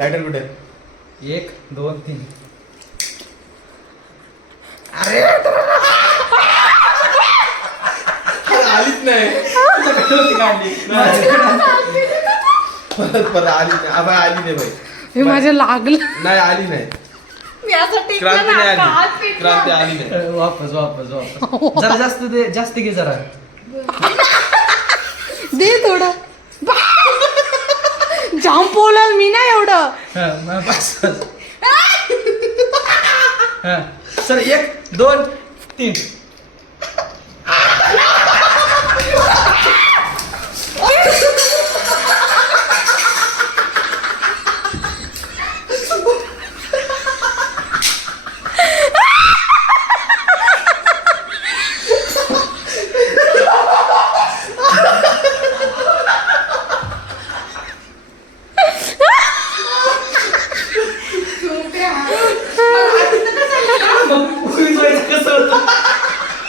Lighter कुठे? 1 2 3. अरे आलीच नाही. परत आली नाही. आली नाही भाई. हे माझ्या लागलं. नाही आली नाही. मी असं टेकलं क्रांती ना, नाही हात आली. टेकला. क्रांती आली नाही. वापस जरा जास्त दे, जास्त घे जरा. दे थोडं. जाम पोलाल मी ना एवढं. बस सर 1 2 3.